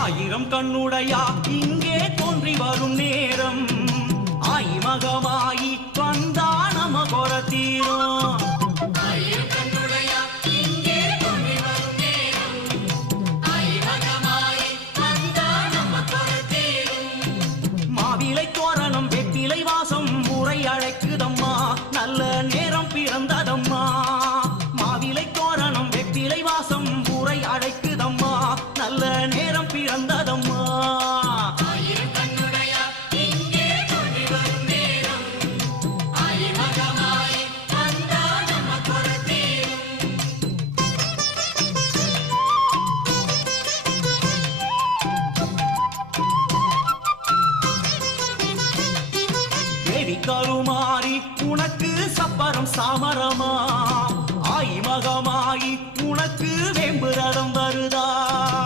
ஆயிரம் கண்ணுடையா இங்கே தோன்றி வரும் நேரம் ஆயி மகமாயி வந்தா நம கொர தீரும் மாவிலை தோரணம் வெற்றிலை வாசம் முறை அழைக்குதம்மா நல்ல நேரம் பிறந்ததம்மா மாவிலை தோரணம் வெற்றிலை வாசம் முறை அழைக்குதம்மா நல்ல நேரம் பிறந்ததம்மா கருமாறி உனக்கு சப்பரம் சாமர